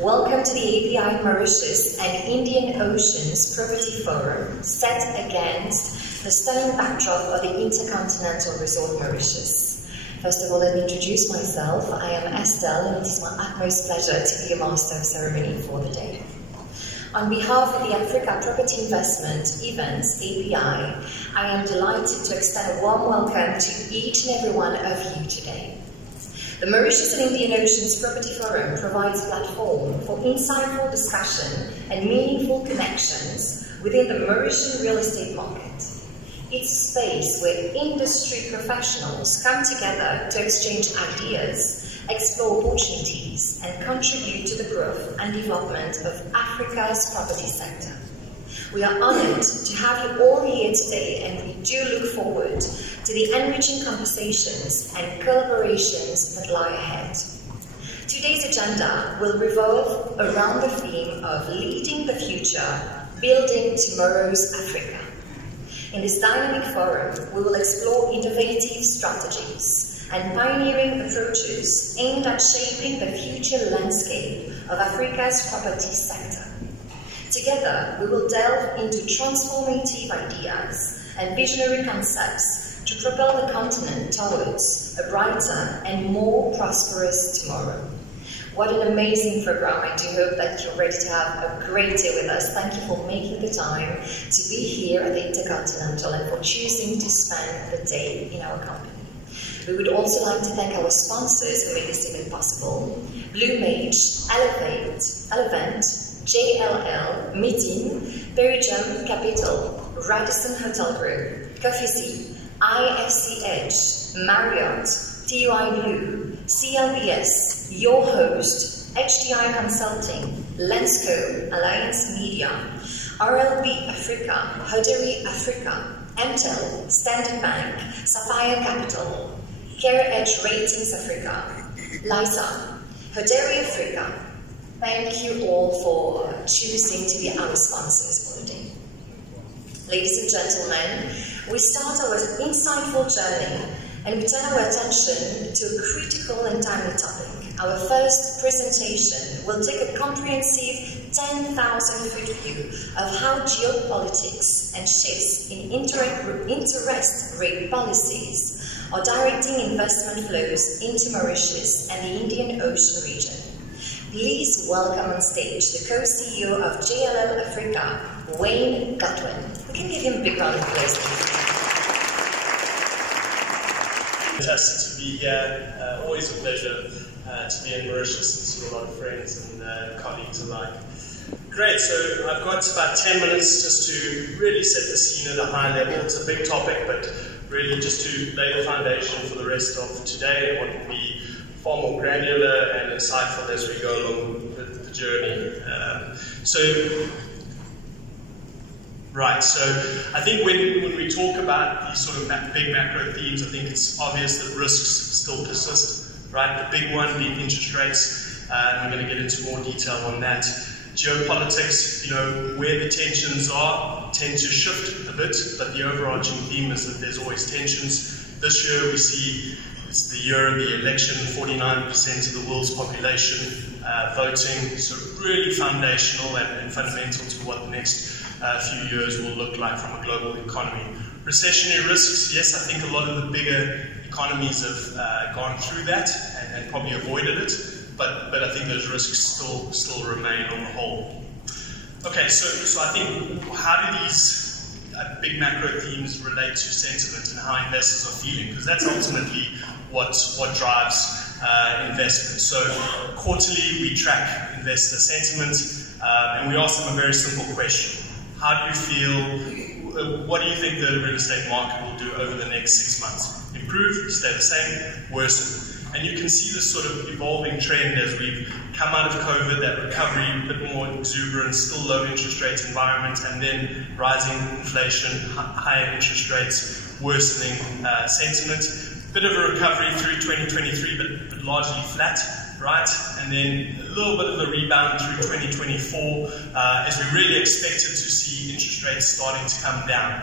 Welcome to the API Mauritius and Indian Oceans Property Forum, set against the stunning backdrop of the Intercontinental Resort Mauritius. First of all, let me introduce myself. I am Estelle, and it is my utmost pleasure to be your Master of Ceremony for the day. On behalf of the Africa Property Investment Events, API, I am delighted to extend a warm welcome to each and every one of you today. The Mauritius and Indian Oceans Property Forum provides a platform for insightful discussion and meaningful connections within the Mauritian real estate market. It's a space where industry professionals come together to exchange ideas, explore opportunities, and contribute to the growth and development of Africa's property sector. We are honored to have you all here today, and we do look forward to the enriching conversations and collaborations that lie ahead. Today's agenda will revolve around the theme of leading the future, building tomorrow's Africa. In this dynamic forum, we will explore innovative strategies and pioneering approaches aimed at shaping the future landscape of Africa's property sector. Together, we will delve into transformative ideas and visionary concepts to propel the continent towards a brighter and more prosperous tomorrow. What an amazing program. I do hope that you're ready to have a great day with us. Thank you for making the time to be here at the Intercontinental and for choosing to spend the day in our company. We would also like to thank our sponsors who made this event possible: Blue Mage, Elevent, JLL, Meeting, Belgium Capital, Radisson Hotel Group, Coffee Sea, IFC Edge, Marriott, TUI Blue, CLBS, your host, HDI Consulting, Lensco, Alliance Media, RLB Africa, Hoderi Africa, MTEL, Standard Bank, Sapphire Capital, Care Edge Ratings Africa, LISA, Hoderi Africa. Thank you all for choosing to be our sponsors for the day. Ladies and gentlemen, we start our insightful journey and we turn our attention to a critical and timely topic. Our first presentation will take a comprehensive 10,000-foot view of how geopolitics and shifts in interest rate policies are directing investment flows into Mauritius and the Indian Ocean region. Please welcome on stage the co-CEO of JLL Africa, Wayne Godwin. We can give him a big round of applause. Fantastic to be here. Always a pleasure to be in Mauritius and see a lot of friends and colleagues alike. Great, so I've got about 10 minutes just to really set the scene at a high level. It's a big topic, but really just to lay the foundation for the rest of today and what will be far more granular and insightful as we go along the journey. So I think when we talk about these sort of big macro themes, I think it's obvious that risks still persist, right? The big one being interest rates, and we're going to get into more detail on that. Geopolitics, you know, where the tensions are tend to shift a bit, but the overarching theme is that there's always tensions. This year we see it's the year of the election, 49% of the world's population voting, so really foundational and fundamental to what the next few years will look like from a global economy. Recessionary risks, yes, I think a lot of the bigger economies have gone through that and probably avoided it, but I think those risks still remain on the whole. Okay, so I think how do these big macro themes relate to sentiment and how investors are feeling? Because that's ultimately what drives investment. So quarterly we track investor sentiment and we ask them a very simple question. How do you feel, what do you think the real estate market will do over the next 6 months? Improve, stay the same, worsen? And you can see this sort of evolving trend as we've come out of COVID, that recovery, a bit more exuberant, still low interest rate environment, and then rising inflation, higher interest rates, worsening sentiment. Bit of a recovery through 2023, but largely flat, right? And then a little bit of a rebound through 2024 as we really expected to see interest rates starting to come down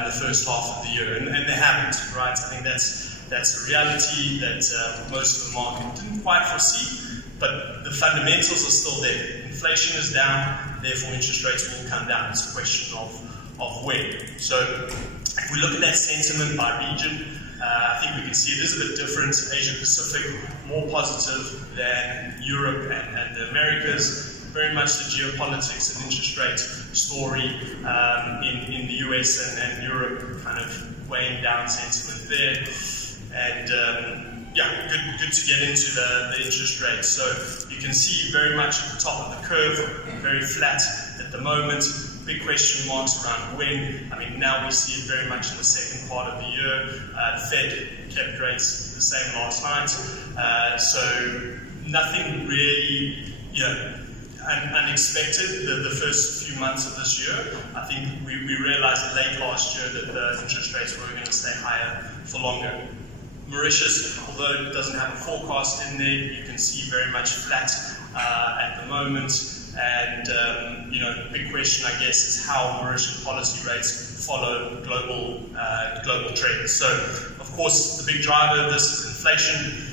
in the first half of the year, and they haven't, right? I think that's a reality that most of the market didn't quite foresee, But the fundamentals are still there. Inflation is down, therefore interest rates will come down. It's a question of when. So if we look at that sentiment by region, I think we can see it is a bit different. Asia Pacific, more positive than Europe and the Americas. Very much the geopolitics and interest rate story in the US and Europe kind of weighing down sentiment there. And yeah, good to get into the interest rate. So you can see very much at the top of the curve, very flat at the moment. Big question marks around when. I mean, now we see it very much in the second part of the year. The Fed kept rates the same last night. So nothing really, unexpected the first few months of this year. I think we realized late last year that the interest rates were going to stay higher for longer. Mauritius, although it doesn't have a forecast in there, you can see very much flat at the moment. And the big question, I guess, is how Mauritian policy rates follow global trends. So, of course, the big driver of this is inflation.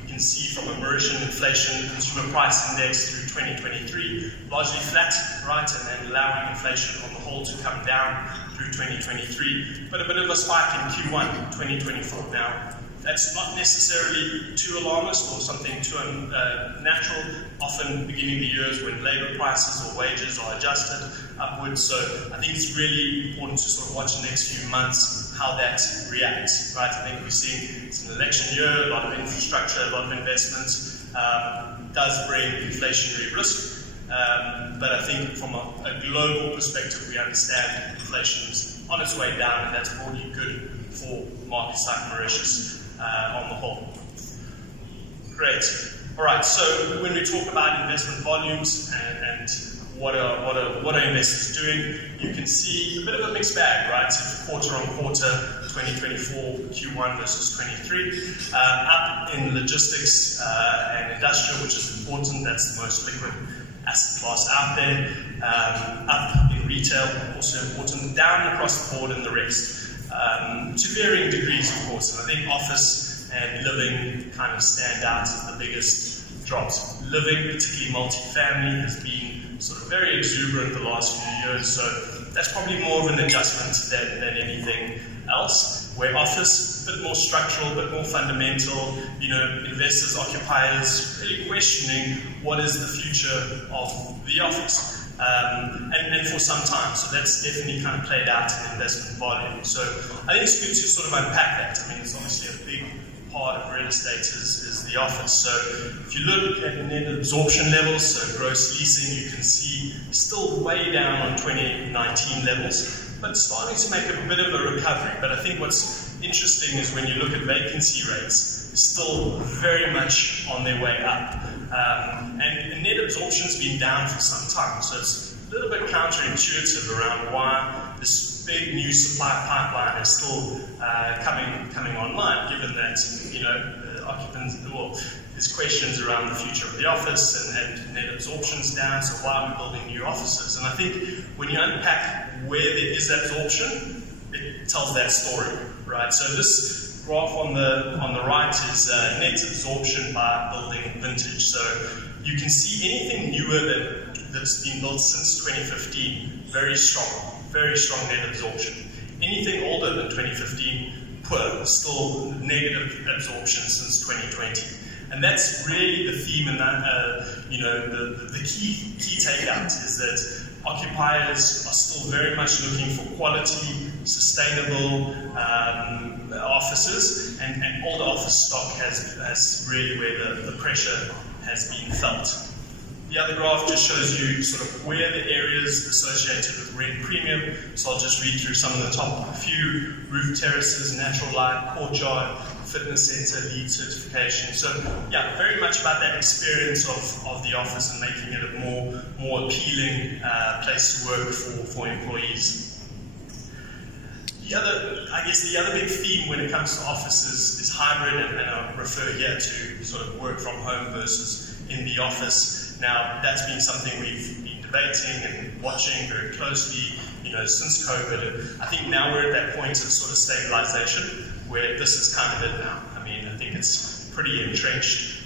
We can see from a Mauritian inflation consumer price index through 2023, largely flat, right, and allowing inflation on the whole to come down through 2023. But a bit of a spike in Q1 2024 now. That's not necessarily too alarmist or something too unnatural. Often beginning of the years when labour prices or wages are adjusted upwards. So I think it's really important to sort of watch the next few months how that reacts, right? I think we're seeing it's an election year, a lot of infrastructure, a lot of investments, does bring inflationary risk. But I think from a global perspective, we understand inflation is on its way down, and that's broadly good for markets like Mauritius. On the whole. Great. All right, so when we talk about investment volumes and what are investors doing, you can see a bit of a mixed bag, right? So quarter on quarter, 2024 Q1 versus 23, up in logistics and industrial, which is important. That's the most liquid asset class out there. Up in retail, also important. Down across the board in the rest. To varying degrees, of course, and I think office and living kind of stand out as the biggest drops. Living, particularly multifamily, has been sort of very exuberant the last few years, so that's probably more of an adjustment than anything else. Where office, a bit more structural, a bit more fundamental, investors, occupiers really questioning what is the future of the office. And for some time, so that's definitely kind of played out in investment volume. So I think it's good to sort of unpack that. I mean, it's obviously a big part of real estate is the office. So if you look at net absorption levels, so gross leasing, you can see still way down on 2019 levels, but starting to make a bit of a recovery. But I think what's interesting is when you look at vacancy rates, still very much on their way up. And net absorption's been down for some time, so it's a little bit counterintuitive around why this big new supply pipeline is still coming online, given that occupants, there's questions around the future of the office and net absorption's down, so why are we building new offices? And I think when you unpack where there is absorption, it tells that story, right? So this graph on the right is net absorption by building vintage. So you can see anything newer that's been built since 2015, very strong net absorption. Anything older than 2015, poor, still negative absorption since 2020. And that's really the theme, and the key takeout is that occupiers are still very much looking for quality, sustainable offices, and older office stock has really where the pressure has been felt. The other graph just shows you sort of where the areas associated with rent premium. So I'll just read through some of the top few: roof terraces, natural light, courtyard, fitness center, LEED certification. So yeah, very much about that experience of the office and making it a more appealing place to work for employees. The other big theme when it comes to offices is hybrid, and I refer here to sort of work from home versus in the office. Now, that's been something we've been debating and watching very closely, since COVID. And I think now we're at that point of sort of stabilization where this is kind of it now. I mean, I think it's pretty entrenched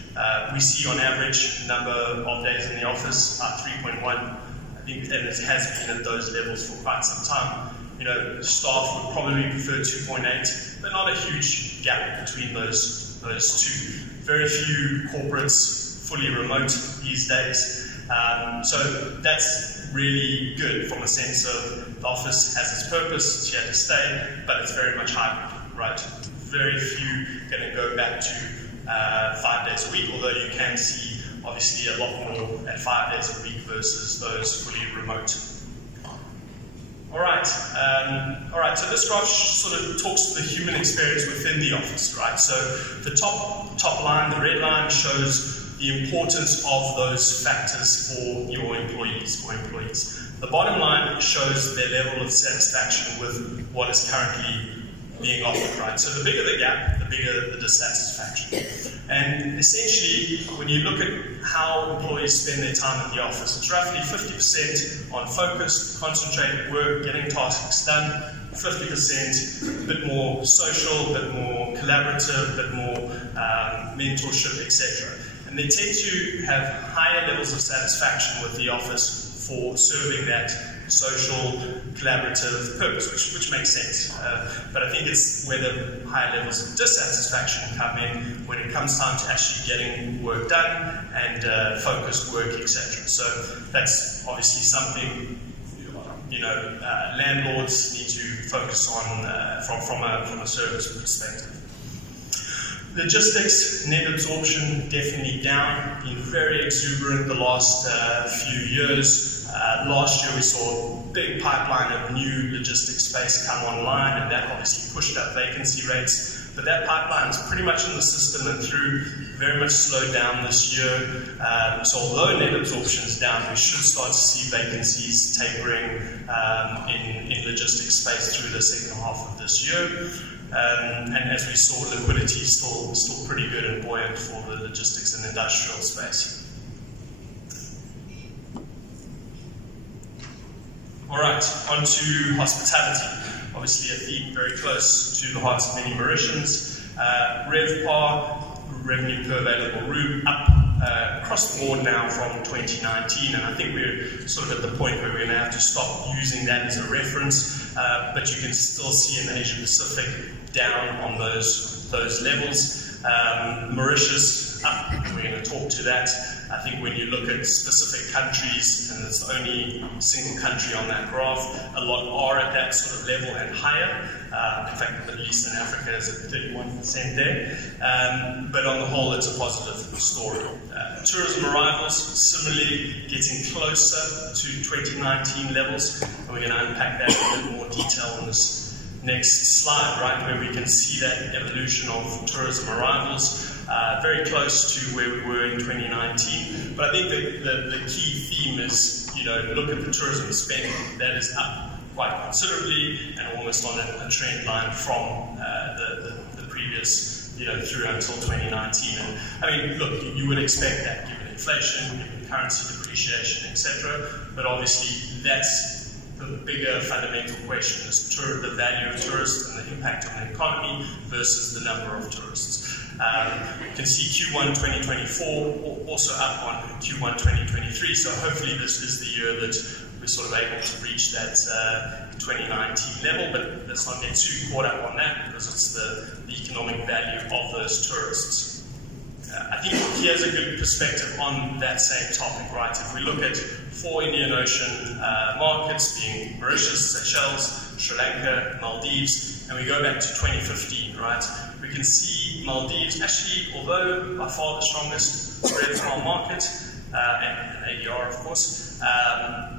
We see on average number of days in the office, about 3.1. I think, and it has been at those levels for quite some time. You know, staff would probably prefer 2.8, but not a huge gap between those two. Very few corporates fully remote these days. So that's really good from a sense of the office has its purpose, it's here to stay, but it's very much hybrid, right? Very few going to go back to 5 days a week, although you can see obviously a lot more at 5 days a week versus those fully remote. Alright, so this graph sort of talks to the human experience within the office, right? So the top line, the red line, shows the importance of those factors for your employees, The bottom line shows their level of satisfaction with what is currently being offered, right? So the bigger the gap, the bigger the dissatisfaction. And essentially, when you look at how employees spend their time at the office, it's roughly 50% on focused, concentrated work, getting tasks done, 50% a bit more social, a bit more collaborative, a bit more mentorship, etc. And they tend to have higher levels of satisfaction with the office for serving that social, collaborative purpose, which makes sense. But I think it's where the higher levels of dissatisfaction come in when it comes time to actually getting work done and focused work, etc. So that's obviously something landlords need to focus on from a service perspective. Logistics, net absorption definitely down, been very exuberant the last few years. Last year we saw a big pipeline of new logistics space come online, and that obviously pushed up vacancy rates. But that pipeline is pretty much in the system and through, very much slowed down this year. So although net absorption is down, we should start to see vacancies tapering in logistics space through the second half of this year. And as we saw, liquidity is still pretty good and buoyant for the logistics and industrial space. All right, on to hospitality. Obviously a theme very close to the hearts of many Mauritians. RevPAR, revenue per available room, up across the board now from 2019, and I think we're sort of at the point where we're going to have to stop using that as a reference, but you can still see in Asia Pacific down on those levels. Mauritius up, and we're going to talk to that. I think when you look at specific countries, and it's the only single country on that graph, a lot are at that sort of level and higher. In fact, the Middle East and Africa is at 31% there. But on the whole, it's a positive story. Tourism arrivals, similarly getting closer to 2019 levels. And we're going to unpack that in a bit more detail in this next slide, right, where we can see that evolution of tourism arrivals. Very close to where we were in 2019. But I think the key theme is, look at the tourism spend. That is up quite considerably and almost on a trend line from the previous, through until 2019. And I mean, look, you would expect that given inflation, given currency depreciation, etc. But obviously, that's the bigger fundamental question is the value of tourists and the impact on the economy versus the number of tourists. You can see Q1 2024 also up on Q1 2023, so hopefully this is the year that we're sort of able to reach that 2019 level, but let's not get too caught up on that because it's the economic value of those tourists. I think here's a good perspective on that same topic, right? If we look at 4 Indian Ocean markets, being Mauritius, Seychelles, Sri Lanka, Maldives, and we go back to 2015, right? We can see Maldives actually, although by far the strongest RevPAR market, and ADR of course,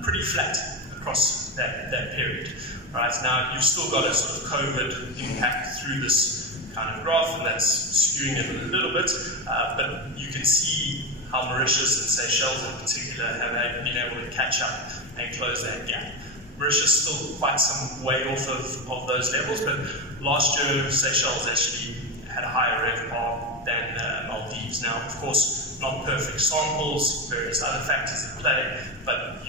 pretty flat across that period, right? Now you've still got a sort of COVID impact through this kind of graph, and that's skewing it a little bit, but you can see how Mauritius and Seychelles in particular have been able to catch up and close that gap. Mauritius still quite some way off of those levels, but last year Seychelles actually had a higher RevPAR than Maldives. Now, of course, not perfect samples, various other factors at play, but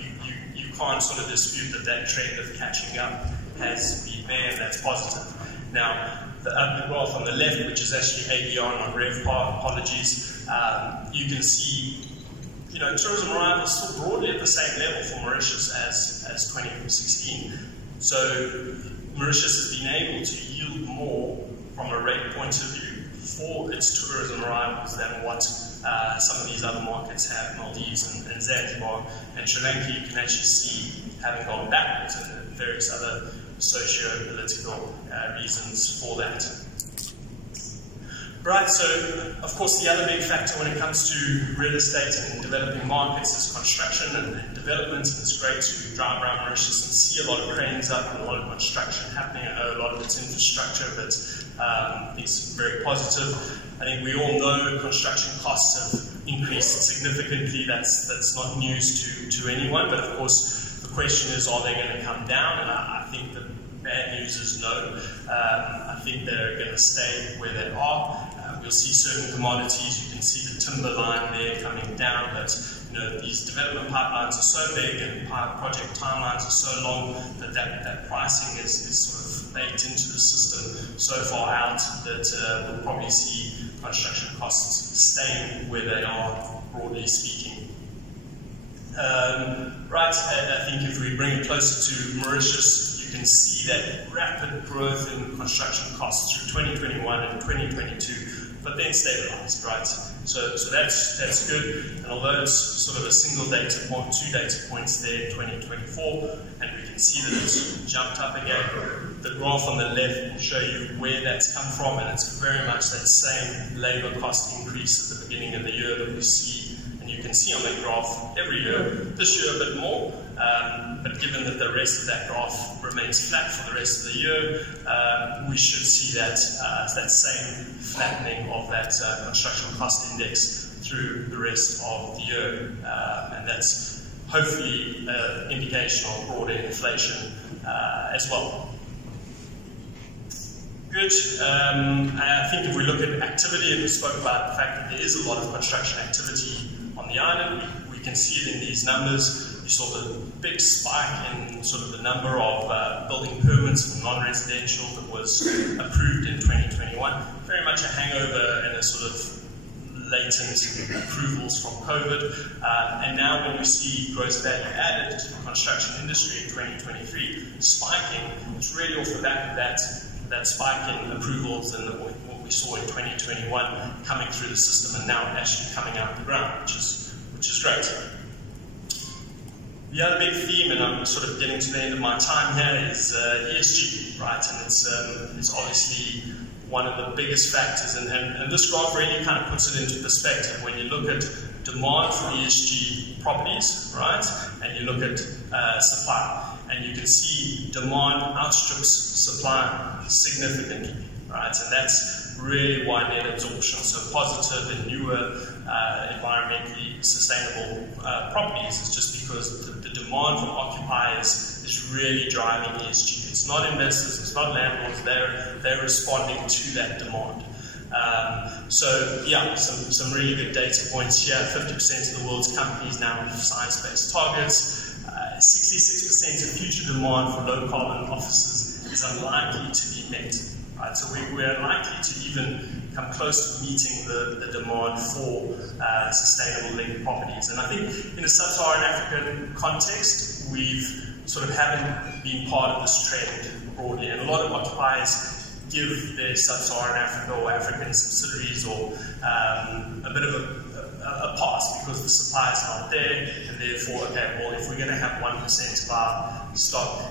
you can't sort of dispute that trend of catching up has been there, and that's positive. Now, the graph on the left, which is actually ADR, not RevPAR, apologies, you can see, tourism arrivals still broadly at the same level for Mauritius as 2016. So Mauritius has been able to yield more from a rate point of view for its tourism arrivals than what some of these other markets have, Maldives and Zanzibar. And Sri Lanka, you can actually see having gone backwards and various other socio-political reasons for that. Right, so of course the other big factor when it comes to real estate and developing markets is construction and development. It's great to drive around Mauritius and see a lot of cranes up and a lot of construction happening. I know a lot of it's infrastructure, but it's very positive. I think we all know construction costs have increased significantly. That's not news to anyone, but of course the question is, are they going to come down? And I think the bad news is no. I think they're going to stay where they are. We'll see certain commodities. You can see the timber line there coming down, but these development pipelines are so big and project timelines are so long that pricing is sort of baked into the system so far out that we'll probably see construction costs staying where they are, broadly speaking. Right, I think if we bring it closer to Mauritius, you can see that rapid growth in construction costs through 2021 and 2022, but then stabilized, right? So that's good, and although it's sort of a single data point, 2 data points there in 2024, and we can see that it's jumped up again. The graph on the left will show you where that's come from, and it's very much that same labor cost increase at the beginning of the year that we see, and you can see on that graph every year, this year a bit more, but given that the rest of that graph remains flat for the rest of the year, we should see that same flattening of that construction cost index through the rest of the year, and that's hopefully an indication of broader inflation as well. Good. I think if we look at activity, and we spoke about the fact that there is a lot of construction activity on the island, we can see it in these numbers. You saw the big spike in sort of the number of building permits for non-residential that was approved in 2021. Very much a hangover and a sort of latent approvals from COVID. And now when we see gross value added to the construction industry in 2023 spiking, it's really off the back of that spike in approvals and what we saw in 2021 coming through the system and now actually coming out the ground, which is great. The other big theme, and I'm sort of getting to the end of my time here, is ESG, right? And it's obviously one of the biggest factors, and this graph really kind of puts it into perspective. When you look at demand for ESG properties, right, and you look at supply, and you can see demand outstrips supply significantly, right? And that's really why net absorption is so positive in newer environmentally sustainable properties. It's just because the demand from occupiers is really driving ESG. It's not investors, it's not landlords, they're responding to that demand. So yeah, some really good data points here. 50% of the world's companies now have science-based targets. 66% of future demand for low-carbon offices is unlikely to be met. Right? So we're unlikely to even come close to meeting the demand for sustainable living properties. And I think in a sub-Saharan African context, we've sort of haven't been part of this trend broadly. And a lot of occupiers give their sub-Saharan Africa or African subsidiaries or a bit of a pass because the supply is not there, and therefore, okay, well, if we're going to have 1% of our stock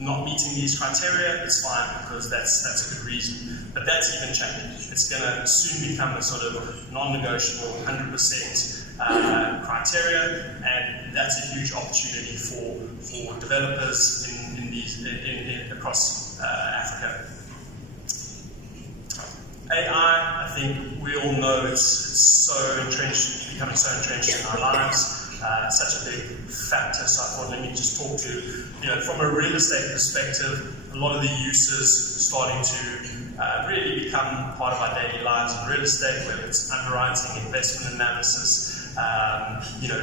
not meeting these criteria, it's fine because that's a good reason. But that's even changing. It's going to soon become a sort of non-negotiable 100% criteria, and that's a huge opportunity for developers across Africa. AI, I think we all know it's so entrenched, becoming so entrenched in our lives. Such a big factor, so I thought let me just talk to, from a real estate perspective, a lot of the uses starting to really become part of our daily lives in real estate, whether it's underwriting, investment analysis,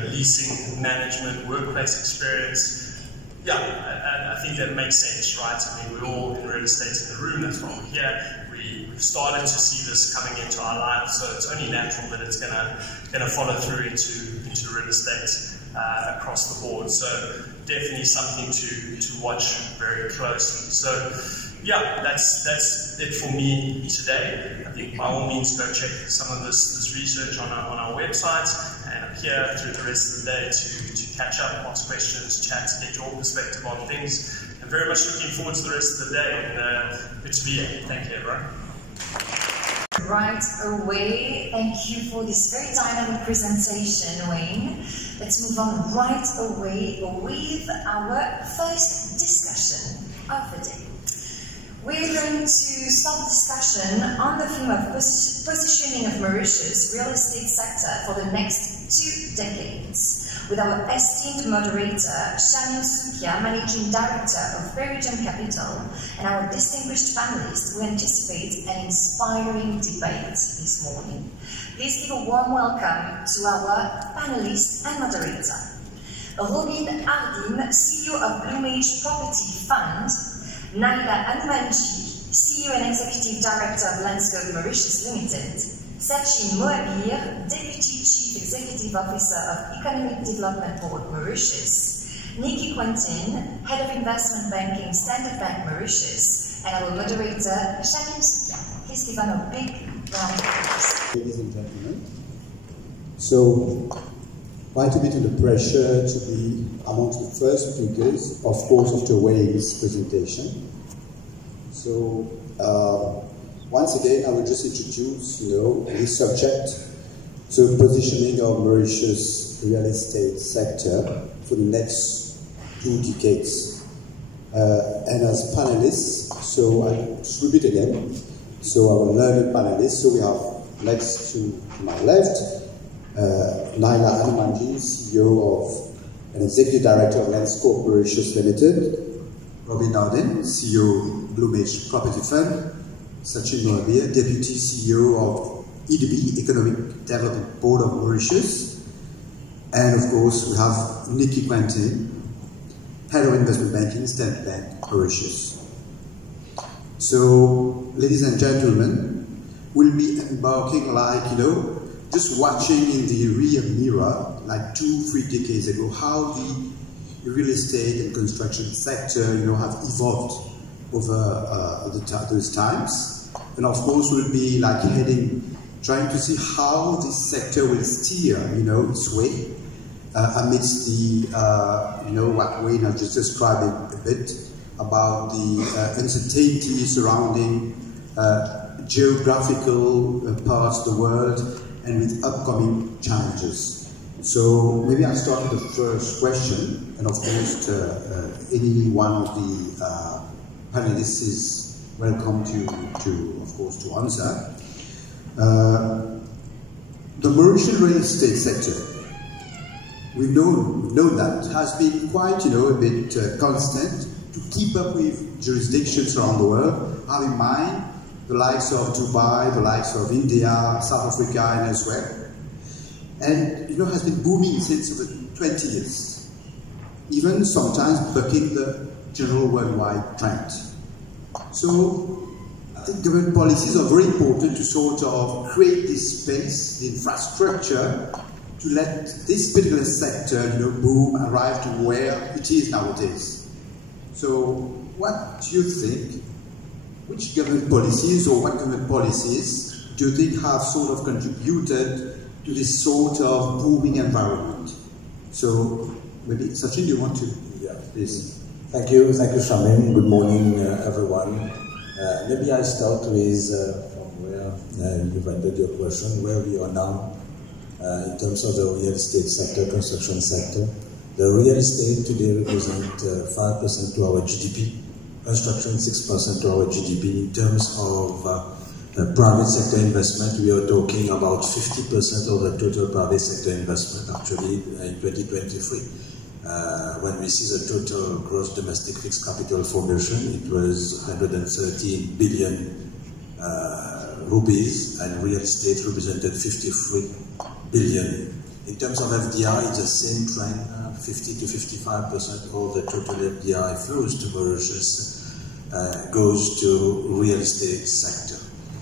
leasing, management, workplace experience. I think that makes sense, right? I mean, we're all in real estate in the room, that's why we're here. We've started to see this coming into our lives, so it's only natural that it's gonna follow through into real estate across the board. So definitely something to watch very closely. So yeah, that's it for me today. I think by all means go check some of this research on our website, and I'm here through the rest of the day to catch up, ask questions, chat, get your perspective on things. I'm very much looking forward to the rest of the day, and good to be here. Thank you, everyone. Right away, thank you for this very dynamic presentation, Wayne. Let's move on right away with our first discussion of the day. We're going to start the discussion on the theme of positioning of Mauritius real estate sector for the next 2 decades, with our esteemed moderator, Shamim Sukia, Managing Director of Partager Capital, and our distinguished panelists who anticipate an inspiring debate this morning. Please give a warm welcome to our panelist and moderator. Robin Ardin, CEO of Bloomage Property Fund, Naila Anumanji, CEO and Executive Director of Landscape Mauritius Limited, Sachin Moabir, Deputy Chief Executive Officer of Economic Development Board Mauritius, Nikki Quentin, Head of Investment Banking, Standard Bank Mauritius, and our moderator, Shamim Sukia. Please give them a big round of applause. Ladies and gentlemen, so quite a bit under pressure to be amongst the first speakers, of course, after Wayne's presentation. So once again, I will just introduce, this subject, so positioning of Mauritius real estate sector for the next 2 decades. And as panelists, so I'll distribute again. So our learned panelists, so we have next to my left, Naila Anumanji, CEO of and Executive Director of Landscape Mauritius Limited, Robin Ardin, CEO Bloomage Property Fund, Sachin Moabir, Deputy CEO of EDB, Economic Development Board of Mauritius, and of course we have Nikki Quentin, Head of Investment Banking, Standard Bank Mauritius. So, ladies and gentlemen, we'll be embarking like, just watching in the rear mirror, like 2-3 decades ago, how the real estate and construction sector, have evolved over those times. And of course, we'll be like trying to see how this sector will steer, its way amidst the, what Wayne has just described a bit about the uncertainty surrounding geographical parts of the world, and with upcoming challenges. So maybe I'll start with the first question, and of course any one of the panelists is welcome to answer. The Mauritian real estate sector, we know that has been quite a bit constant to keep up with jurisdictions around the world. Have in mind the likes of Dubai, the likes of India, South Africa, and elsewhere. And, has been booming since over 20 years, even sometimes bucking the general worldwide trend. So, I think government policies are very important to sort of create this space, the infrastructure, to let this particular sector, boom, arrive to where it is nowadays. So, what do you think? Which government policies or what government policies do you think have sort of contributed to this sort of booming environment? So maybe Sachin, do you want to? Yeah, please. Thank you, Shamim. Good morning, everyone. Maybe I start with from where you've ended your question, where we are now in terms of the real estate sector, construction sector. The real estate today represents 5% to our GDP. Construction 6% to our GDP. In terms of private sector investment, we are talking about 50% of the total private sector investment actually in 2023. When we see the total gross domestic fixed capital formation, it was 113 billion rupees, and real estate represented 53 billion. In terms of FDI, it's the same trend, 50 to 55% of the total FDI flows to Mauritius goes to real estate sector.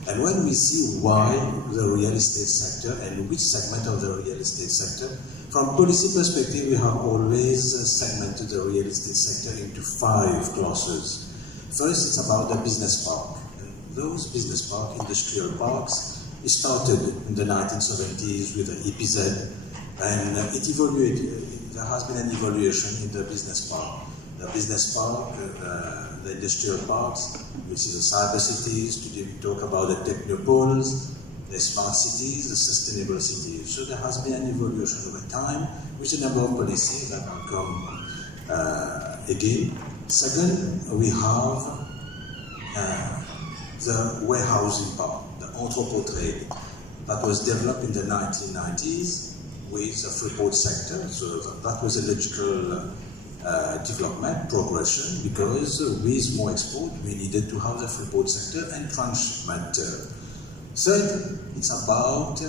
And when we see why the real estate sector and which segment of the real estate sector, from policy perspective, we have always segmented the real estate sector into 5 classes. First, it's about the business park. And those business park, industrial parks, it started in the 1970s with the EPZ, and it evaluated. There has been an evaluation in the business park. The business park, the industrial parks, which is the cyber cities, to talk about the technopoles, the smart cities, the sustainable cities. So there has been an evolution over time, with a number of policies that will come again. Second, we have the warehousing part, the entrepôt trade, that was developed in the 1990s with the free port sector. So that was a logical development, progression, because with more export, we needed to have the free port sector and transshipment. Third, it's about,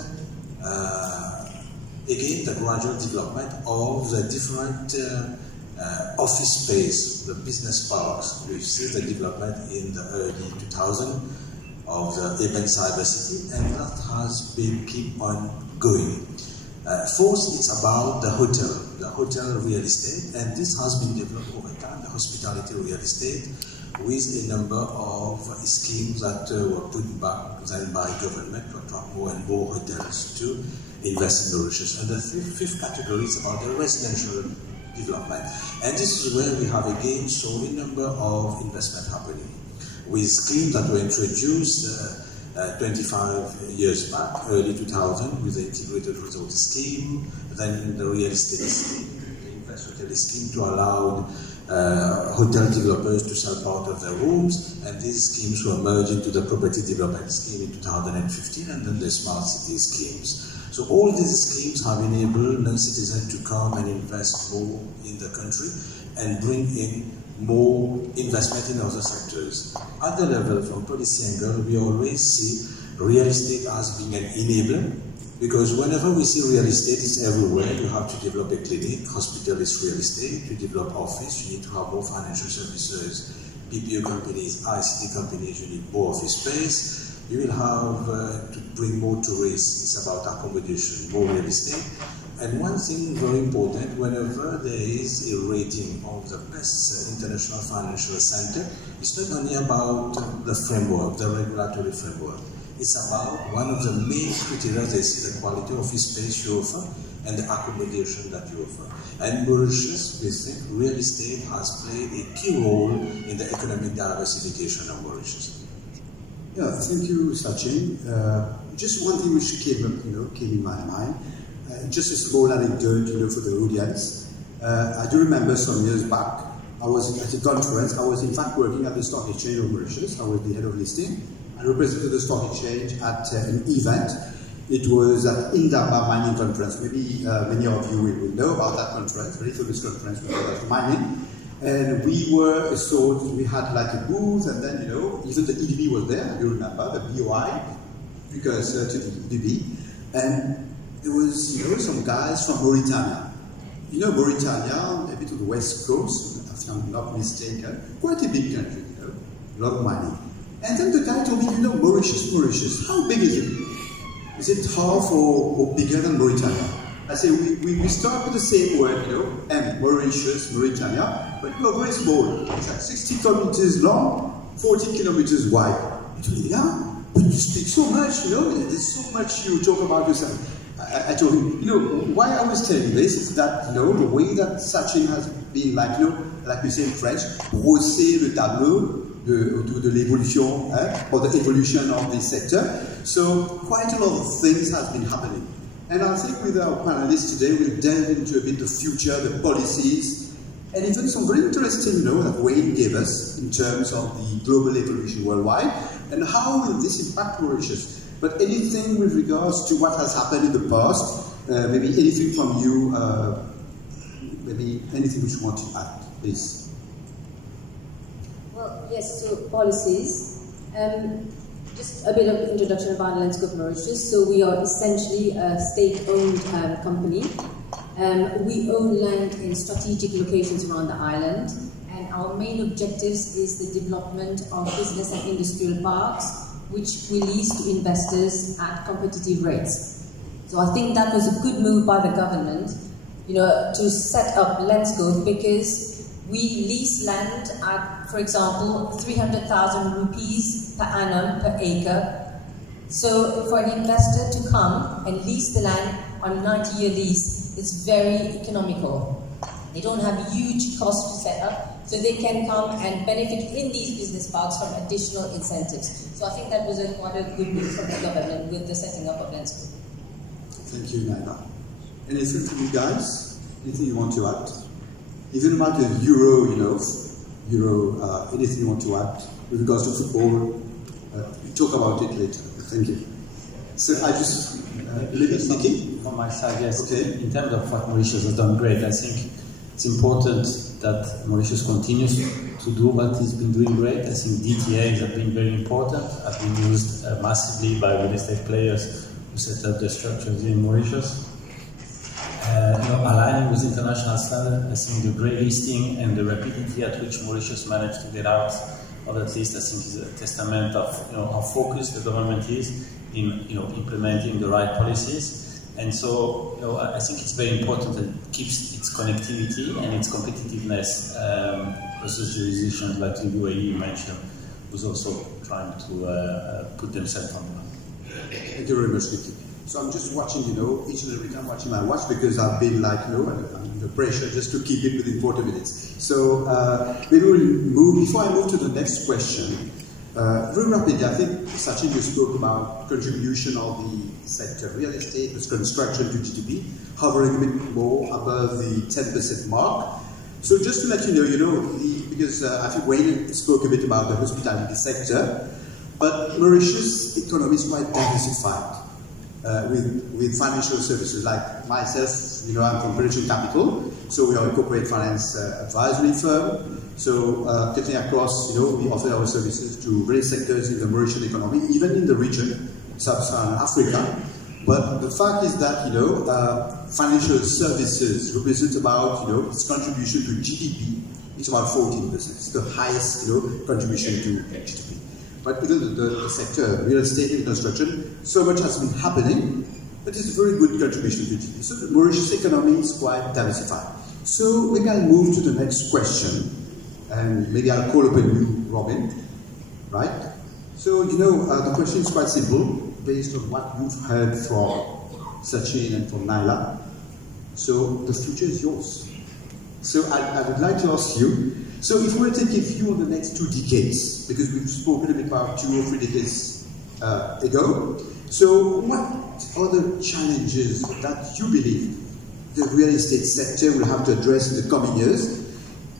again, the gradual development of the different office space, the business parks. We see the development in the early 2000s of the urban cyber city, and that has been keep on going. Fourth, it's about the hotel real estate, and this has been developed over time, the hospitality real estate, with a number of schemes that were put back then by government to attract more and more hotels to invest in Mauritius. And the fifth category is about the residential development. And this is where we have again saw a number of investment happening, with schemes that were introduced 25 years back, early 2000, with the integrated resort scheme, then the real estate scheme, the invest hotel scheme to allow hotel developers to sell part of their rooms, and these schemes were merged into the property development scheme in 2015, and then the smart city schemes. So all these schemes have enabled non-citizens to come and invest more in the country and bring in more investment in other sectors. At the level, from policy angle, we always see real estate as being an enabler, because whenever we see real estate, it's everywhere. You have to develop a clinic, hospital is real estate, to develop office, you need to have more financial services, BPO companies, ICT companies, you need more office space. You will have to bring more tourists, it's about accommodation, more real estate. And one thing very important, whenever there is a rating of the best international financial center, it's not only about the framework, the regulatory framework. It's about one of the main criteria, they see the quality of the space you offer and the accommodation that you offer. And Mauritius, we think real estate has played a key role in the economic diversification of Mauritius. Yeah, thank you, Sachin. Just one thing which came in my mind. Just a small anecdote, for the audience. I do remember some years back, I was at a conference. I was in fact working at the Stock Exchange of Mauritius. I was the head of listing. I represented the Stock Exchange at an event. It was at Indaba Mining Conference. Maybe many of you will know about that conference, very famous conference about mining. And we were we had like a booth, and then, even the EDB was there, you remember, the BOI, because to the EDB. And there was, some guys from Mauritania. Mauritania, a bit of the west coast, if I'm not mistaken, quite a big country, a lot of mining. And then the guy told me, Mauritius, how big is it? Is it half or bigger than Mauritania? I said, we start with the same word, M, Mauritius, Mauritania, but we are very small. It's like 60 kilometers long, 40 kilometers wide. I told him, yeah, but you speak so much, there's so much you talk about yourself. I told him, why I was telling this is that, the way that Sachin has been, like we say in French, brosser le tableau autour de l'évolution, or the evolution of the sector. So quite a lot of things have been happening. And I think with our panelists today, we'll delve into a bit the future, the policies, and even some very interesting, that Wayne gave us in terms of the global evolution worldwide, and how will this impact Mauritius. But anything with regards to what has happened in the past, maybe anything from you, maybe anything which you want to add, please. Well, yes, so policies. Just a bit of introduction about the landscape of Mauritius. So we are essentially a state-owned company. We own land in strategic locations around the island, and our main objectives is the development of business and industrial parks, which we lease to investors at competitive rates. So I think that was a good move by the government, to set up Landscope, because we lease land at, for example, 300,000 rupees per annum per acre. So for an investor to come and lease the land on a 90-year lease, it's very economical. They don't have huge costs to set up, so they can come and benefit in these business parks from additional incentives. So I think that was quite a good move from the government with the setting up of Landscope. Thank you, Naila. Anything from you guys? Anything you want to add? Even about the Euro, anything you want to add with regards to football? We'll talk about it later. Thank you. So I just, Nikki? From my side, yes. Okay. In terms of what Mauritius has done great, I think it's important that Mauritius continues to do what it's been doing great. I think DTAs have been very important, have been used massively by real estate players who set up their structures in Mauritius. Aligning with international standards, I think the grey listing and the rapidity at which Mauritius managed to get out of that list, I think, is a testament of how focused the government is in implementing the right policies. And so, I think it's very important that it keeps its connectivity and its competitiveness versus jurisdictions like the UAE you mentioned, who's also trying to put themselves on the map. Thank you very much, Nikki. So I'm just watching, each and every time watching my watch, because I've been like, under pressure just to keep it within 40 minutes. So maybe we'll move, before I move to the next question, very rapidly, I think Sachin, you spoke about contribution of the sector, real estate, plus construction to GDP, hovering a bit more above the 10% mark. So just to let you know, because I think Wayne spoke a bit about the hospitality sector, but Mauritius' economy is quite diversified. With financial services, like myself, I'm from Partager Capital, so we are a corporate finance advisory firm. So cutting across, we offer our services to various sectors in the Mauritian economy, even in the region, sub-Saharan Africa. But the fact is that, financial services represent about, its contribution to GDP, it's about 14%. It's the highest, contribution to GDP. But within the sector, real estate and construction, so much has been happening, but it's a very good contribution to GDP. So the Mauritius economy is quite diversified. So we can move to the next question, and maybe I'll call upon you, Robin, right? So, the question is quite simple, based on what you've heard from Sachin and from Naila. So the future is yours. So I would like to ask you, so if we were to take a view on the next 2 decades, because we've spoken a bit about 2 or 3 decades ago, so what are the challenges that you believe the real estate sector will have to address in the coming years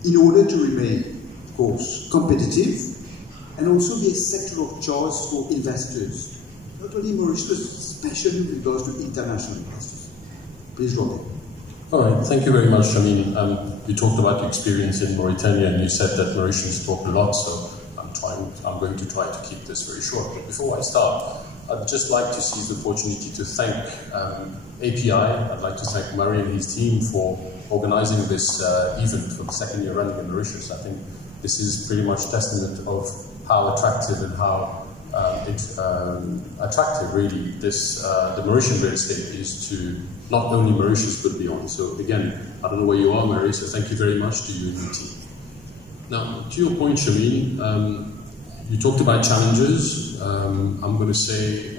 in order to remain, of course, competitive and also be a sector of choice for investors, not only Mauritius, especially with regards to international investors? Please, Robin. All right, thank you very much. You talked about your experience in Mauritania, and you said that Mauritians talk a lot, so I'm going to try to keep this very short. But before I start, I'd just like to seize the opportunity to thank API. I'd like to thank Murray and his team for organizing this event for the 2nd year running in Mauritius. I think this is pretty much testament of how attractive and how attractive really the Mauritian real estate is to not only Mauritius but beyond. So again, I don't know where you are, Mary, so thank you very much to you and your team. Now, to your point, Shamin, you talked about challenges. I'm going to say,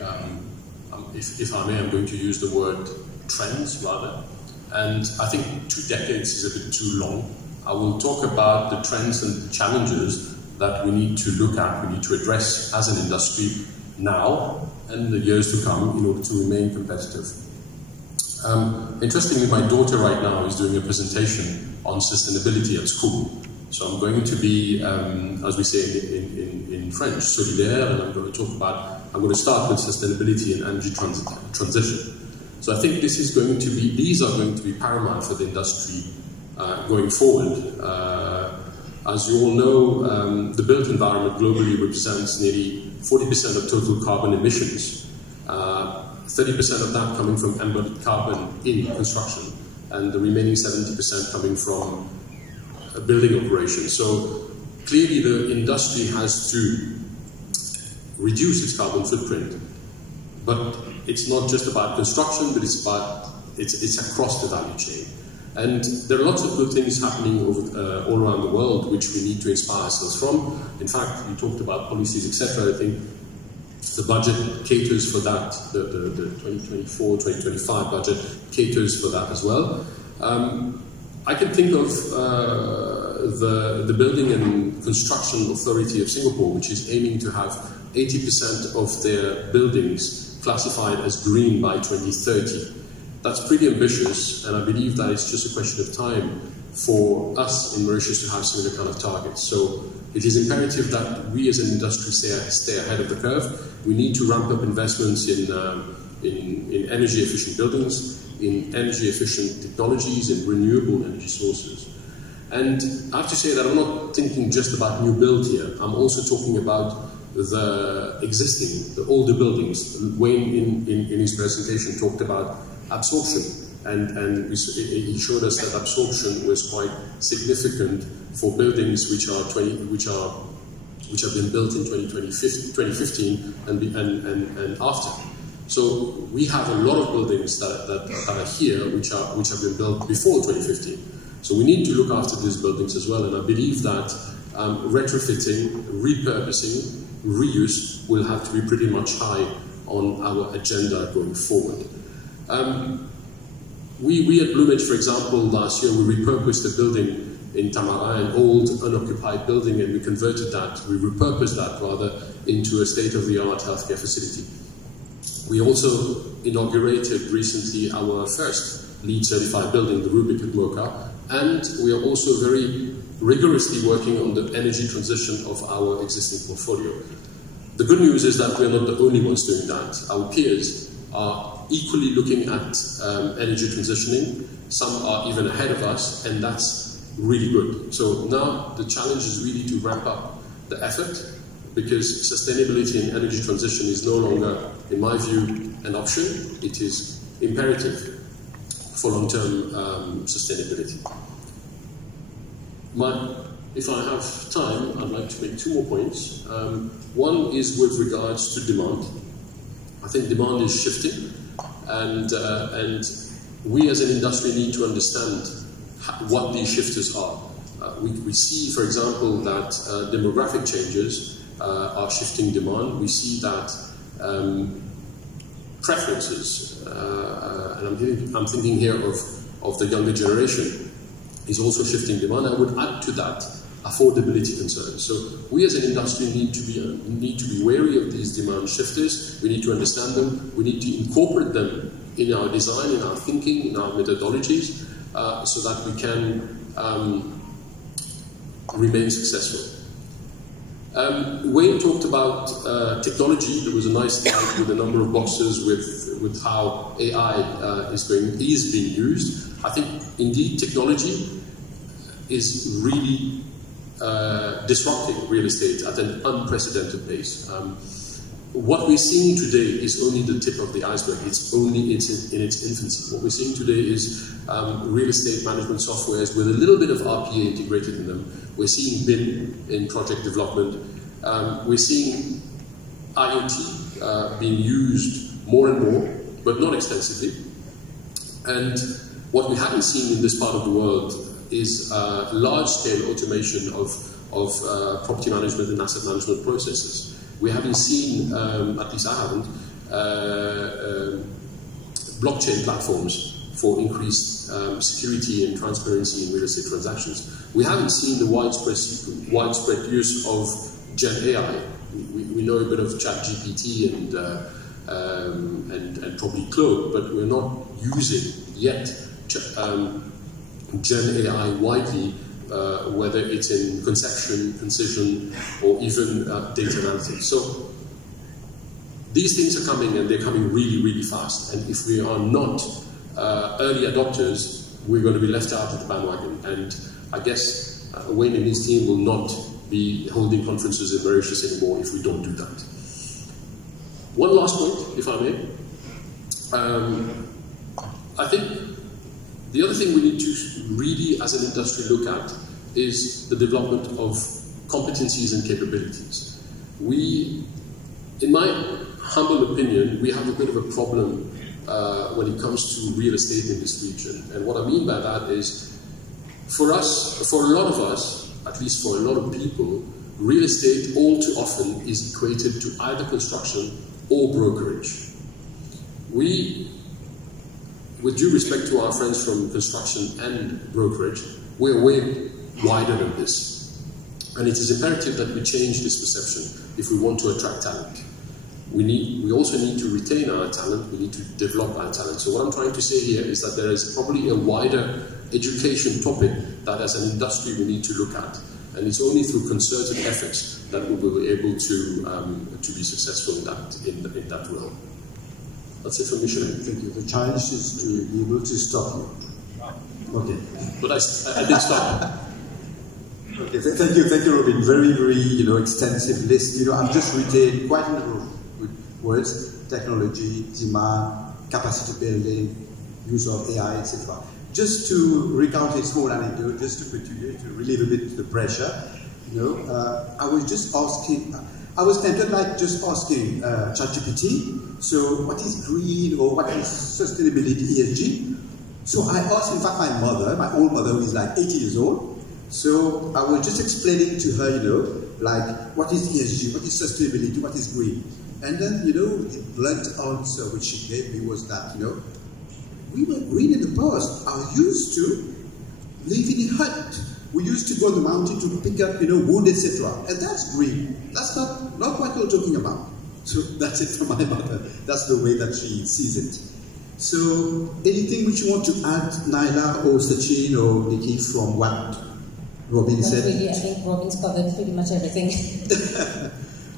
if I may, I'm going to use the word trends rather. And I think 2 decades is a bit too long. I will talk about the trends and the challenges that we need to look at, we need to address as an industry now and the years to come in order to remain competitive. Interestingly, my daughter right now is doing a presentation on sustainability at school. So I'm going to be, as we say in French, solidaire, and I'm going to start with sustainability and energy transition. So I think these are going to be paramount for the industry going forward. As you all know, the built environment globally represents nearly 40% of total carbon emissions, 30% of that coming from embodied carbon in construction, and the remaining 70% coming from building operations. So clearly the industry has to reduce its carbon footprint, but it's not just about construction, but it's across the value chain. And there are lots of good things happening all around the world which we need to inspire ourselves from. In fact, you talked about policies, etc. I think the budget caters for that. The 2024-2025 budget caters for that as well. I can think of the Building and Construction Authority of Singapore, which is aiming to have 80% of their buildings classified as green by 2030. That's pretty ambitious, and I believe that it's just a question of time for us in Mauritius to have similar kind of targets. So it is imperative that we as an industry stay ahead of the curve. We need to ramp up investments in energy efficient buildings, in energy efficient technologies, and renewable energy sources. And I have to say that I'm not thinking just about new build here. I'm also talking about the existing, the older buildings. Wayne in his presentation talked about absorption, and he showed us that absorption was quite significant for buildings which have been built in 2015 and after. So we have a lot of buildings that are here which have been built before 2015. So we need to look after these buildings as well, and I believe that retrofitting, repurposing, reuse will have to be pretty much high on our agenda going forward. We at Bloomage, for example, last year we repurposed a building in Tamara, an old unoccupied building, and we repurposed that rather into a state-of-the-art healthcare facility. We also inaugurated recently our first LEED certified building, the Rubik at Mocha, and we are also very rigorously working on the energy transition of our existing portfolio. The good news is that we are not the only ones doing that. Our peers are equally looking at energy transitioning. Some are even ahead of us, and that's really good. So now the challenge is really to ramp up the effort, because sustainability and energy transition is no longer, in my view, an option. It is imperative for long-term sustainability. If I have time, I'd like to make two more points. One is with regards to demand. I think demand is shifting, and we as an industry need to understand what these shifters are. We see, for example, that demographic changes are shifting demand. We see that preferences, and I'm thinking here of the younger generation, is also shifting demand. I would add to that affordability concerns. So we as an industry need to be wary of these demand shifters. We need to understand them. We need to incorporate them in our design, in our thinking, in our methodologies, so that we can remain successful. Wayne talked about technology. There was a nice slide with a number of boxes with how AI is being used. I think indeed technology is really disrupting real estate at an unprecedented pace. What we're seeing today is only the tip of the iceberg. It's in its infancy. What we're seeing today is real estate management softwares with a little bit of RPA integrated in them. We're seeing BIM in project development. We're seeing IoT being used more and more, but not extensively. And what we haven't seen in this part of the world is large-scale automation of property management and asset management processes. We haven't seen, at least I haven't, blockchain platforms for increased security and transparency in real estate transactions. We haven't seen the widespread use of Gen AI. We know a bit of ChatGPT and probably Claude, but we're not using yet Gen AI widely, whether it's in conception, concision, or even data analytics. So these things are coming, and they're coming really, really fast. And if we are not early adopters, we're going to be left out of the bandwagon. And I guess Wayne and his team will not be holding conferences in Mauritius anymore if we don't do that. One last point, if I may. I think The other thing we need to really, as an industry, look at is the development of competencies and capabilities. We, in my humble opinion, we have a bit of a problem when it comes to real estate in this region. And what I mean by that is, for us, for a lot of us, at least for a lot of people, real estate all too often is equated to either construction or brokerage. We, with due respect to our friends from construction and brokerage, we're way wider than this. And it is imperative that we change this perception if we want to attract talent. We also need to retain our talent, we need to develop our talent. So what I'm trying to say here is that there is probably a wider education topic that as an industry we need to look at. And it's only through concerted efforts that we will be able to be successful in that realm. That's it from Michel. Thank you. The challenge is to be able to stop you. Okay. But I did stop. Okay, thank you, Robin. Very, very, extensive list. I've just retained quite a number of words: technology, demand, capacity building, use of AI, etc. Just to recount a small anecdote, just to put you to relieve a bit the pressure. I was just asking. I was tempted like just asking ChatGPT. So, what is green or what is sustainability, ESG? So I asked, in fact, my mother, my old mother, who is like 80 years old. So I was just explaining to her, like what is ESG, what is sustainability, what is green. And then, the blunt answer which she gave me was that, we were green in the past. I used to live in a hut. We used to go on the mountain to pick up, wood, etc. And that's green. That's not what you're talking about. So that's it from my mother. That's the way that she sees it. So anything which you want to add, Naila or Sachin or Nikki, from what Robin said? Really, I think Robin's covered pretty much everything.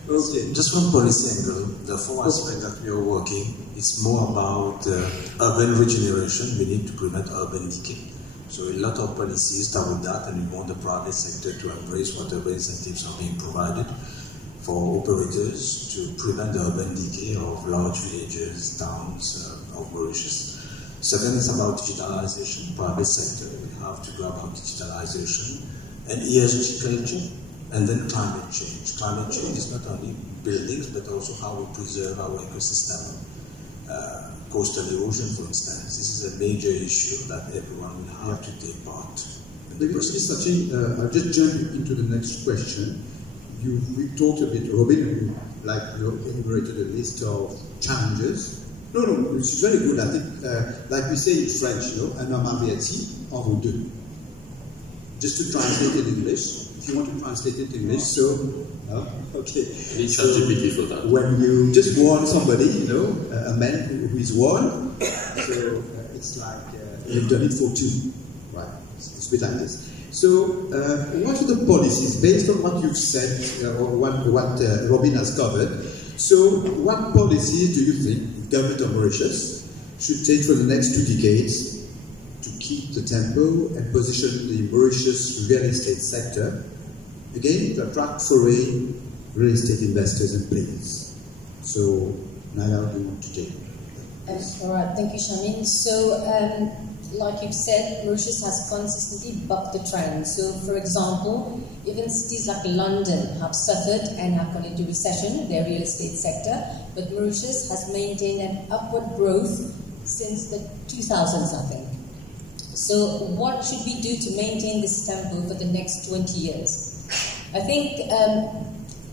Okay. Just from policy angle, the four aspects that we are working, it's more about urban regeneration. We need to prevent urban decay. So a lot of policies start with that, and we want the private sector to embrace whatever incentives are being provided for operators to prevent the urban decay of large villages, towns of Mauritius. Second is about digitalization, private sector. We have to go about digitalization and ESG culture, and then climate change. Climate change is not only buildings, but also how we preserve our ecosystem. Coastal erosion, for instance. This is a major issue that everyone will have to take part. Sachin, I'll just jump into the next question. We talked a bit, Robin, enumerated a list of challenges. No, which is very good. I think, like we say in French, un homme averti en vaut deux. Just to translate it in English, if you want to translate it in English, so, okay. I need ChatGPT for that. When you just warn somebody, a man who is warned, so it's like you've done it for two, right? It's a bit like this. So, what are the policies, based on what you've said, or what Robin has covered, so what policies do you think the government of Mauritius should take for the next 2 decades to keep the tempo and position the Mauritius real estate sector, again, to attract foreign real estate investors and players? So, Naila, do you want to take it? All right, thank you, Shamin. So, like you've said, Mauritius has consistently bucked the trend. So, for example, even cities like London have suffered and have gone into recession, their real estate sector, but Mauritius has maintained an upward growth since the 2000s, I think. So, what should we do to maintain this tempo for the next 20 years? I think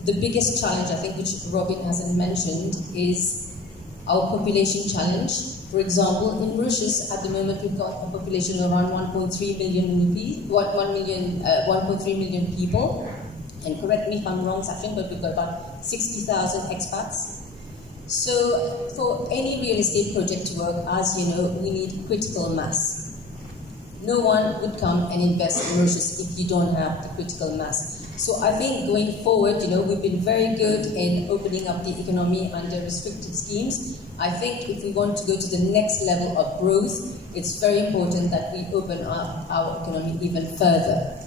the biggest challenge, which Robin hasn't mentioned, is our population challenge. For example, in Mauritius, at the moment, we've got a population of around 1.3 million people. And correct me if I'm wrong, Sachin, but we've got about 60,000 expats. So, for any real estate project to work, as you know, we need critical mass. No one would come and invest in Mauritius if you don't have the critical mass. So I think going forward, we've been very good in opening up the economy under restricted schemes. I think if we want to go to the next level of growth, it's very important that we open up our economy even further.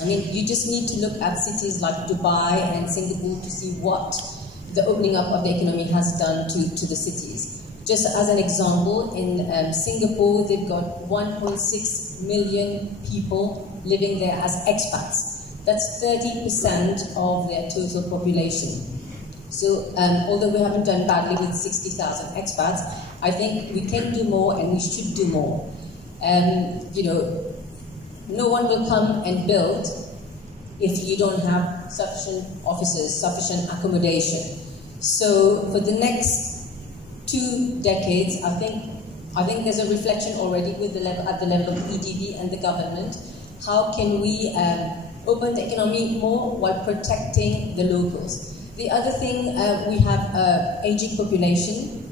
I mean, you just need to look at cities like Dubai and Singapore to see what the opening up of the economy has done to the cities. Just as an example, in Singapore, they've got 1.6 million people living there as expats. That's 30% of their total population. So, although we haven't done badly with 60,000 expats, I think we can do more and we should do more. You know, no one will come and build if you don't have sufficient offices, sufficient accommodation. So, for the next 2 decades, I think there's a reflection already with the level, at the level of EDB and the government. How can we open the economy more while protecting the locals? The other thing, we have aging population,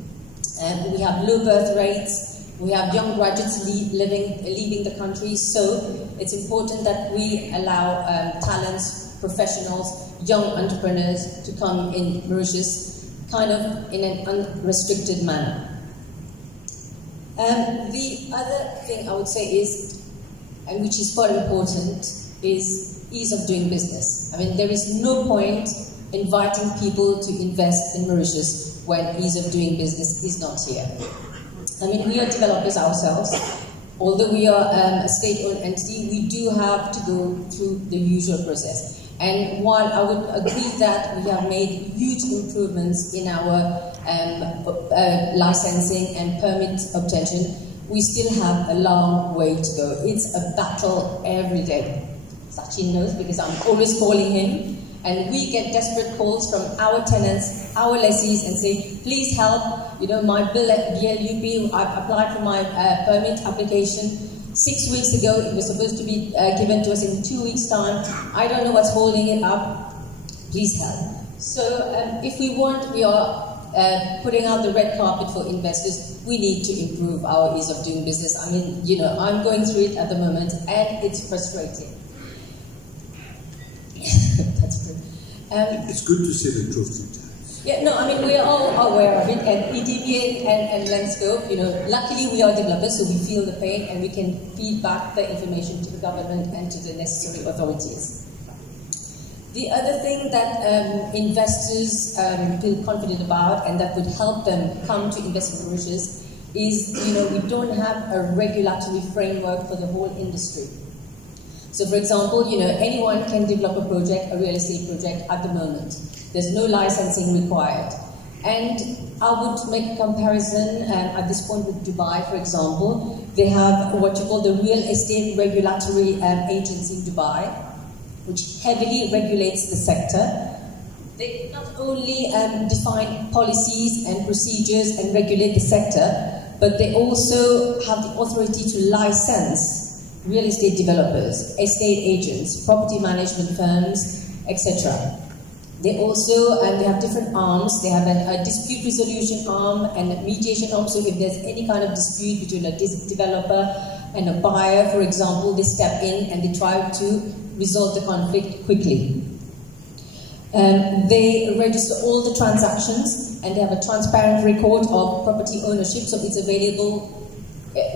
we have low birth rates, we have young graduates leaving the country, so it's important that we allow talents, professionals, young entrepreneurs to come in Mauritius kind of in an unrestricted manner. The other thing I would say is, and which is quite important, is ease of doing business. I mean, there is no point inviting people to invest in Mauritius when ease of doing business is not here. I mean, we are developers ourselves. Although we are a state-owned entity, we do have to go through the usual process. And while I would agree that we have made huge improvements in our licensing and permit obtention, we still have a long way to go. It's a battle every day. Sachin knows because I'm always calling him. And we get desperate calls from our tenants, our lessees, and say, please help, you know, my bill at BLUP, I've applied for my permit application. 6 weeks ago, it was supposed to be given to us in 2 weeks' time. I don't know what's holding it up. Please help. So if we want, we are putting out the red carpet for investors. We need to improve our ease of doing business. I mean, you know, I'm going through it at the moment, and it's frustrating. That's good. It's good to say the truth sometimes. Yeah, no, I mean, we are all aware of it, and EDB and Landscope, you know, luckily we are developers, so we feel the pain and we can feed back the information to the government and to the necessary authorities. The other thing that investors feel confident about and that would help them come to invest in Mauritius is, you know, we don't have a regulatory framework for the whole industry. So, for example, you know, anyone can develop a project, a real estate project at the moment. There's no licensing required. And I would make a comparison at this point with Dubai, for example. They have what you call the Real Estate Regulatory Agency in Dubai, which heavily regulates the sector. They not only define policies and procedures and regulate the sector, but they also have the authority to license real estate developers, estate agents, property management firms, etc. They also they have different arms. They have a dispute resolution arm and a mediation arm. So if there's any kind of dispute between a developer and a buyer, for example, they step in and they try to resolve the conflict quickly. They register all the transactions and they have a transparent record of property ownership, so it's available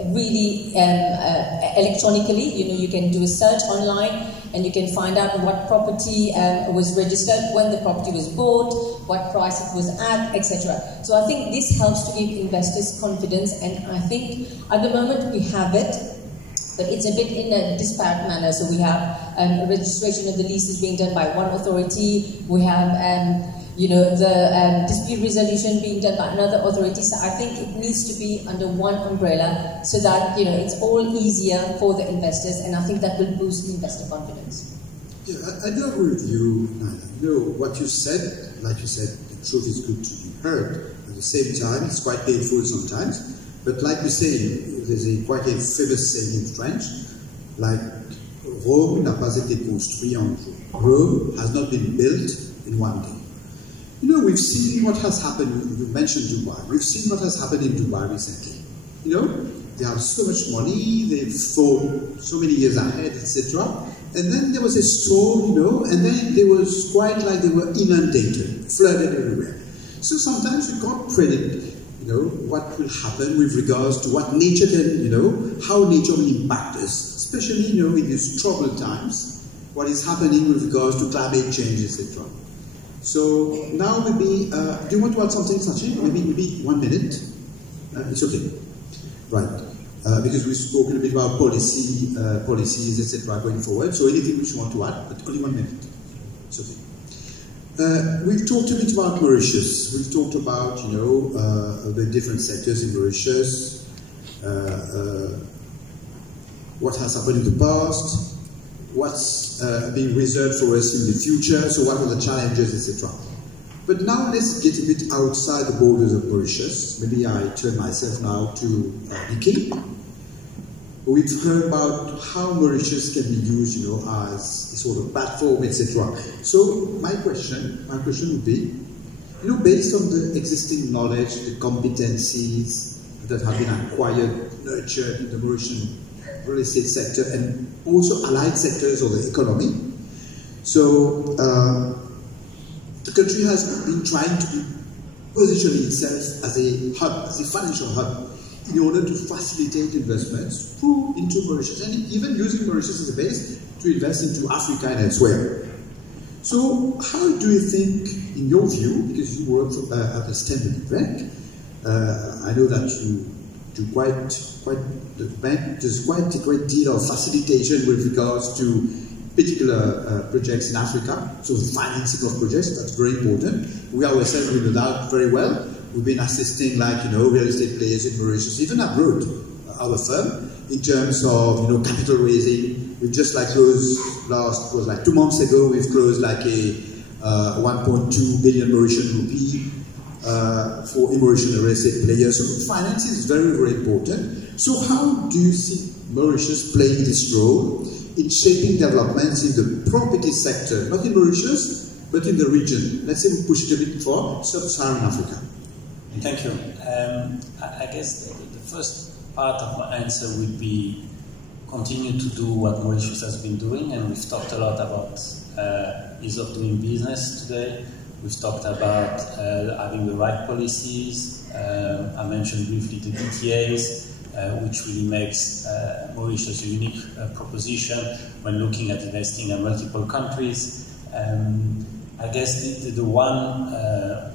really electronically. You know, you can do a search online and you can find out what property was registered, when the property was bought, what price it was at, etc. So I think this helps to give investors confidence, and I think at the moment we have it, but it's a bit in a disparate manner. So we have registration of the leases being done by one authority, we have you know, the dispute resolution being done by another authority. So I think it needs to be under one umbrella so that, you know, it's all easier for the investors, and I think that will boost investor confidence. Yeah, I do agree with you. You know, what you said, like you said, the truth is good to be heard. At the same time, it's quite painful sometimes. But like you say, there's quite a famous saying in French, like, Rome n'a pas été construit en jour. Rome has not been built in one day. You know, we've seen what has happened. You mentioned Dubai. We've seen what has happened in Dubai recently. You know, they have so much money, they've thought so many years ahead, etc. And then there was a storm, you know, and then there was quite like they were inundated, flooded everywhere. So sometimes we can't predict, you know, what will happen with regards to what nature can, you know, how nature will impact us, especially, you know, in these troubled times, what is happening with regards to climate change, etc. So now maybe, do you want to add something, Sachin? Maybe 1 minute? It's okay. Right. Because we've spoken a bit about policies, etc. going forward. So anything which you want to add, but only 1 minute. It's okay. We've talked a bit about Mauritius. We've talked about, the different sectors in Mauritius, what has happened in the past, what's being reserved for us in the future, so what are the challenges, etc. But now let's get a bit outside the borders of Mauritius. Maybe I turn myself now to Vicky. We've heard about how Mauritius can be used, as a sort of platform, etc. So my question would be, based on the existing knowledge, the competencies that have been acquired, nurtured in the Mauritian real estate sector, and also allied sectors of the economy. So the country has been trying to position itself as a hub, as a financial hub, in order to facilitate investments into Mauritius, and even using Mauritius as a base to invest into Africa and elsewhere. So how do you think, in your view, because you work at the Standard Bank, I know that you do the bank does quite a great deal of facilitation with regards to particular projects in Africa, so the financing of projects, that's very important. We ourselves, we know that very well. We've been assisting, real estate players in Mauritius, even abroad, our firm, in terms of, capital raising. We've just closed 2 months ago, we've closed a 1.2 billion Mauritian rupee for Mauritian real estate players. So financing is very, very important. So how do you see Mauritius playing this role in shaping developments in the property sector, not in Mauritius, but in the region? Let's say we push it a bit for sub-Saharan Africa. Thank you. I guess the first part of my answer would be continue to do what Mauritius has been doing, and we've talked a lot about ease of doing business today. We've talked about having the right policies. I mentioned briefly the DTAs, which really makes Mauritius a unique proposition when looking at investing in multiple countries. I guess the one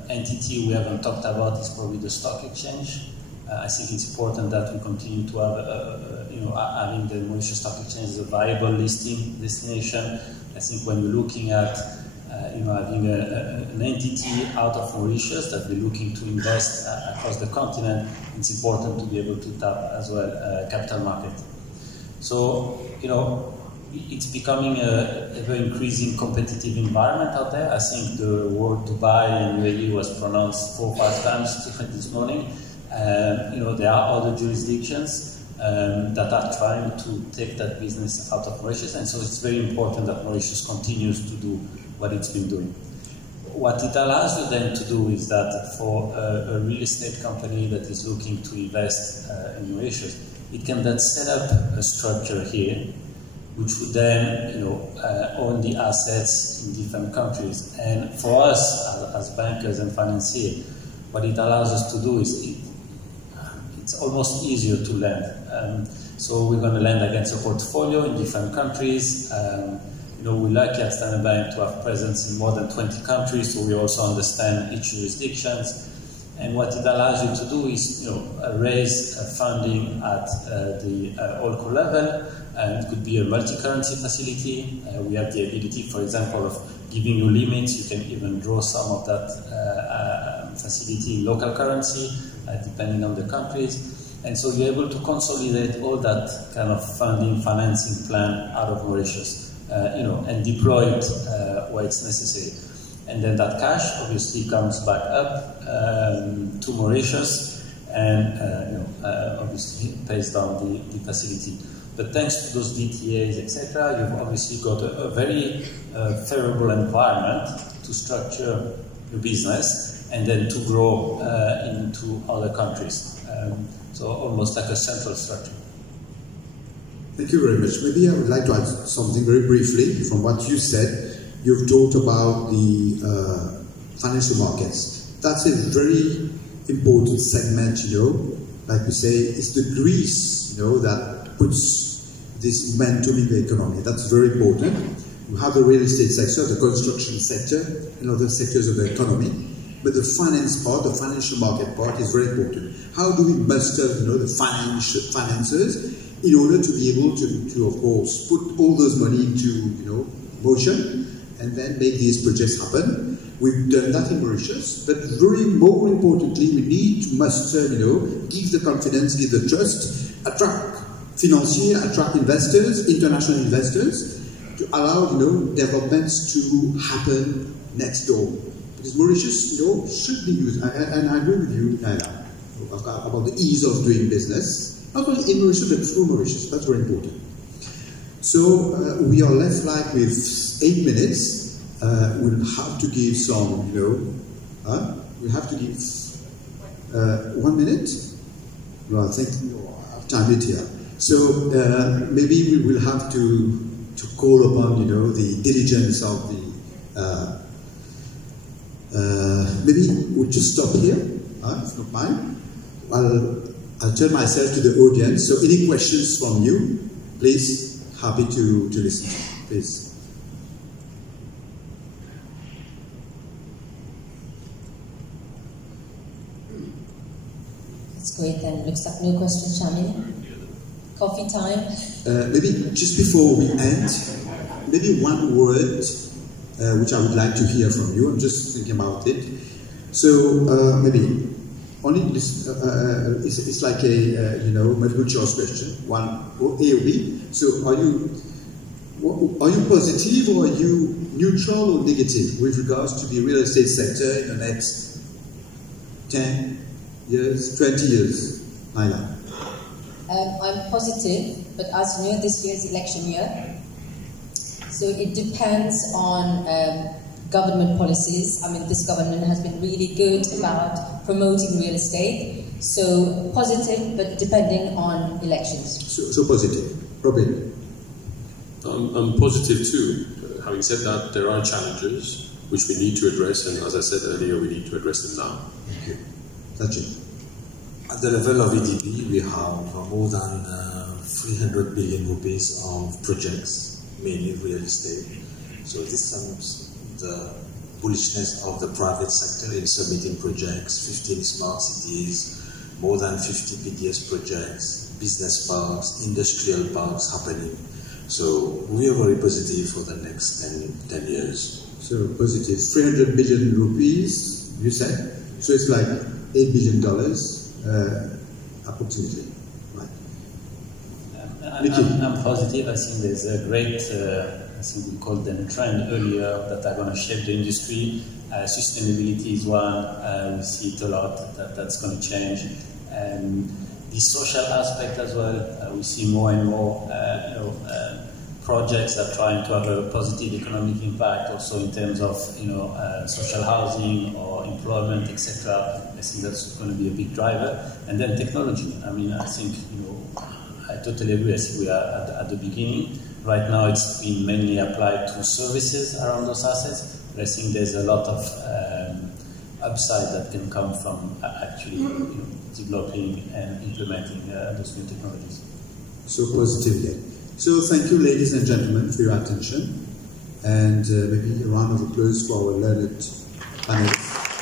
entity we haven't talked about is probably the stock exchange. I think it's important that we continue to have, having the Mauritius Stock Exchange as a viable listing destination. I think when we're looking at, having an entity out of Mauritius that we're looking to invest across the continent, it's important to be able to tap as well capital market. So, it's becoming a ever increasing competitive environment out there. I think the word Dubai and UAE was pronounced 4 or 5 times this morning. There are other jurisdictions that are trying to take that business out of Mauritius, and so it's very important that Mauritius continues to do what it's been doing. What it allows you then to do is that for a real estate company that is looking to invest in Mauritius, it can then set up a structure here which would then, own the assets in different countries. And for us, as bankers and financiers, what it allows us to do is it's almost easier to lend. So we're going to lend against a portfolio in different countries. We're lucky at Standard Bank to have presence in more than 20 countries, so we also understand each jurisdiction. And what it allows you to do is, raise funding at the HoldCo level. It could be a multi-currency facility. We have the ability, for example, of giving you limits. You can even draw some of that facility in local currency, depending on the countries. And so you're able to consolidate all that kind of funding, financing plan out of Mauritius, and deploy it where it's necessary. And then that cash obviously comes back up to Mauritius and obviously pays down the facility. But thanks to those DTAs, etc., you've obviously got a very favorable environment to structure your business and then to grow into other countries. So almost like a central structure. Thank you very much. Maybe I would like to add something very briefly from what you said. You've talked about the financial markets. That's a very important segment, like we say, it's the grease, that puts this momentum in the economy. That's very important. You have the real estate sector, the construction sector, and other sectors of the economy. but the finance part, the financial market part, is very important. How do we muster, the finances in order to be able to of course, put all those money into, motion and then make these projects happen? We've done that in Mauritius, but more importantly, we need to muster, give the confidence, give the trust, attract financiers, attract investors, international investors, to allow, developments to happen next door. Because Mauritius, should be used, and I agree with you, Naila, about the ease of doing business, not only in Mauritius, but through Mauritius. That's very important. So we are left with 8 minutes. We'll have to give some, we'll have to give 1 minute. Well, I think I have time it here. So maybe we will have to call upon, the diligence of the. Maybe we'll just stop here, if not mind. I'll turn myself to the audience. So any questions from you, please? Happy to listen. Please. That's great then. Looks like no questions, Shami. Coffee time? Maybe just before we end, maybe one word which I would like to hear from you. I'm just thinking about it. So maybe only this, it's like a multiple choice question. One A or B. So are you positive or are you neutral or negative with regards to the real estate sector in the next 10 years, 20 years? Naila. I'm positive, but as you know, this year is election year. So it depends on government policies. I mean, this government has been really good about promoting real estate. So positive, but depending on elections. So positive. Robin? I'm positive too. Having said that, there are challenges which we need to address, and as I said earlier, we need to address them now. Okay. That's it. At the level of EDB, we have more than 300 billion rupees of projects, mainly real estate. So this sums the bullishness of the private sector in submitting projects, 15 smart cities, more than 50 PDS projects, business parks, industrial parks happening. So we are very positive for the next 10 years. So positive, 300 billion rupees, you said? So it's like $8 billion approximately, right? I'm positive. I think there's a great, I think we called them trend earlier, that are going to shape the industry. Sustainability is one. We see it a lot, that's going to change. The social aspect as well. We see more and more projects that are trying to have a positive economic impact, also in terms of social housing or employment, etc. I think that's going to be a big driver. And then technology. I mean, I think I totally agree. I think we are at the beginning. Right now, it's been mainly applied to services around those assets. But I think there's a lot of upside that can come from actually developing and implementing those new technologies. So positively. So thank you, ladies and gentlemen, for your attention, and maybe a round of applause for our learned panelists.